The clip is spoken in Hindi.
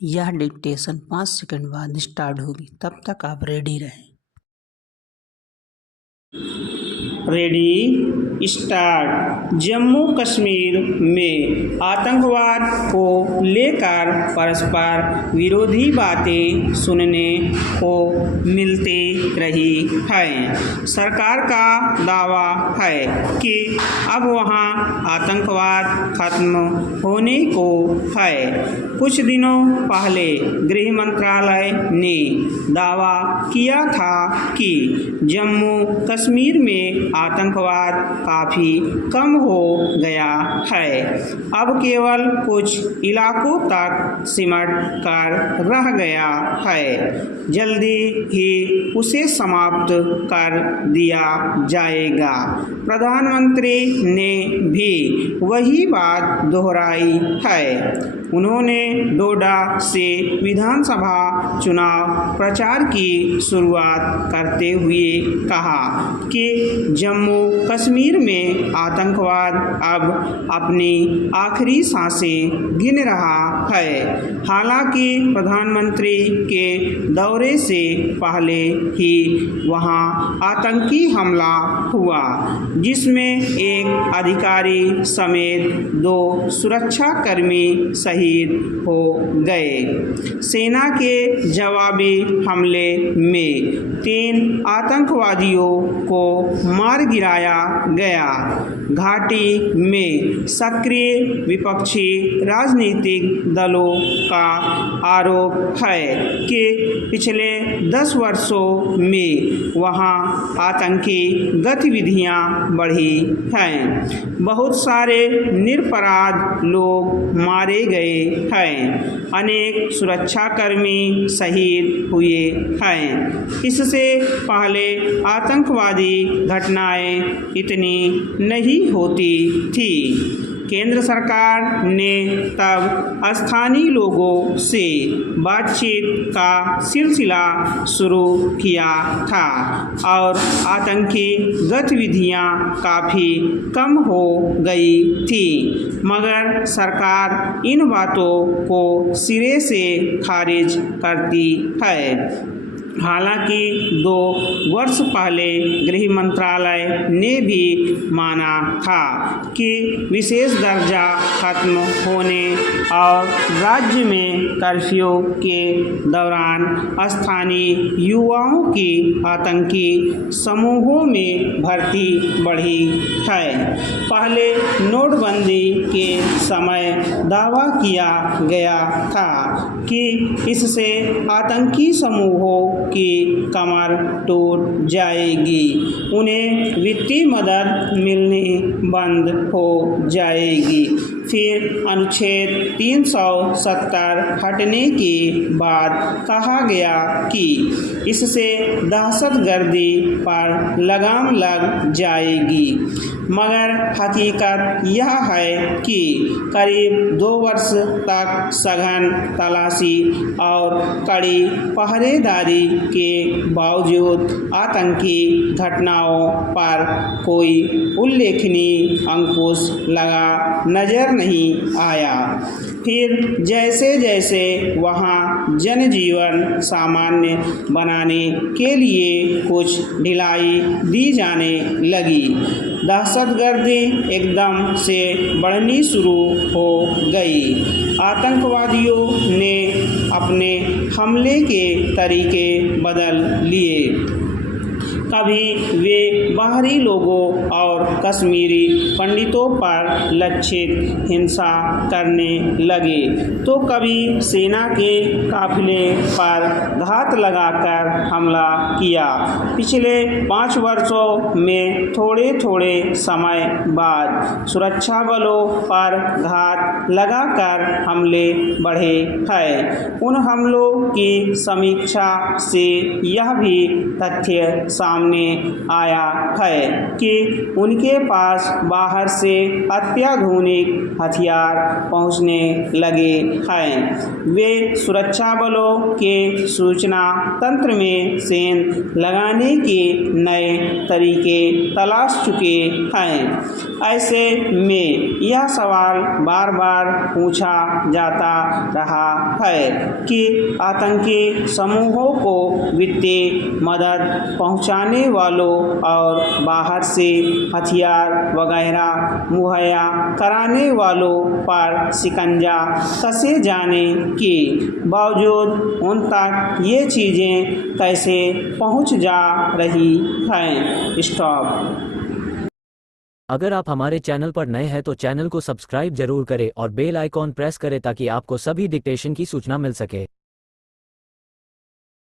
यह डिक्टेशन 5 सेकंड बाद स्टार्ट होगी, तब तक आप रेडी रहें। Ready start. जम्मू कश्मीर में आतंकवाद को लेकर परस्पर विरोधी बातें सुनने को मिलती रही है। सरकार का दावा है कि अब वहां आतंकवाद खत्म होने को है। कुछ दिनों पहले गृह मंत्रालय ने दावा किया था कि जम्मू कश्मीर में आतंकवाद काफ़ी कम हो गया है, अब केवल कुछ इलाकों तक सिमट कर रह गया है। जल्दी ही उसे समाप्त कर दिया जाएगा। प्रधानमंत्री ने भी वही बात दोहराई है। उन्होंने डोडा से विधानसभा चुनाव प्रचार की शुरुआत करते हुए कहा कि जम्मू कश्मीर में आतंकवाद अब अपनी आखिरी सांसें गिन रहा है। हालांकि प्रधानमंत्री के दौरे से पहले ही वहां आतंकी हमला हुआ, जिसमें एक अधिकारी समेत 2 सुरक्षाकर्मी शहीद हो गए। सेना के जवाबी हमले में 3 आतंकवादियों को मार गिराया गया। घाटी में सक्रिय विपक्षी राजनीतिक दलों का आरोप है कि पिछले 10 वर्षों में वहां आतंकी गतिविधियां बढ़ी हैं। बहुत सारे निरपराध लोग मारे गए हैं। अनेक सुरक्षाकर्मी शहीद हुए हैं। इससे पहले आतंकवादी घटनाएं इतनी नहीं होती थी। केंद्र सरकार ने तब स्थानीय लोगों से बातचीत का सिलसिला शुरू किया था और आतंकी गतिविधियां काफ़ी कम हो गई थी, मगर सरकार इन बातों को सिरे से खारिज करती है। हालांकि 2 वर्ष पहले गृह मंत्रालय ने भी माना था कि विशेष दर्जा खत्म होने और राज्य में कर्फ्यू के दौरान स्थानीय युवाओं की आतंकी समूहों में भर्ती बढ़ी है। पहले नोटबंदी के समय दावा किया गया था कि इससे आतंकी समूहों की कमर टूट जाएगी, उन्हें वित्तीय मदद मिलनी बंद हो जाएगी। फिर अनुच्छेद 370 हटने के बाद कहा गया कि इससे दहशतगर्दी पर लगाम लग जाएगी, मगर हकीकत यह है कि करीब 2 वर्ष तक सघन तलाशी और कड़ी पहरेदारी के बावजूद आतंकी घटनाओं पर कोई उल्लेखनीय अंकुश लगा नजर नहीं आया। फिर जैसे जैसे वहाँ जनजीवन सामान्य बनाने के लिए कुछ ढिलाई दी जाने लगी, दहशतगर्दी एकदम से बढ़नी शुरू हो गई। आतंकवादियों ने अपने हमले के तरीके बदल लिए। कभी वे बाहरी लोगों और कश्मीरी पंडितों पर लक्षित हिंसा करने लगे, तो कभी सेना के काफिले पर घात लगाकर हमला किया। पिछले 5 वर्षों में थोड़े थोड़े समय बाद सुरक्षा बलों पर घात लगाकर हमले बढ़े हैं। उन हमलों की समीक्षा से यह भी तथ्य सामने आया है कि उनके पास बाहर से अत्याधुनिक हथियार पहुंचने लगे हैं। वे सुरक्षा बलों के सूचना तंत्र में सेंध लगाने के नए तरीके तलाश चुके हैं। ऐसे में यह सवाल बार बार पूछा जाता रहा है कि आतंकी समूहों को वित्तीय मदद पहुंचाने वालों और बाहर से हथियार वगैरह मुहैया कराने वालों पर शिकंजा कसे जाने के बावजूद उन तक ये चीज़ें कैसे पहुंच जा रही हैं। स्टॉप। अगर आप हमारे चैनल पर नए हैं तो चैनल को सब्सक्राइब जरूर करें और बेल आइकॉन प्रेस करें ताकि आपको सभी डिक्टेशन की सूचना मिल सके।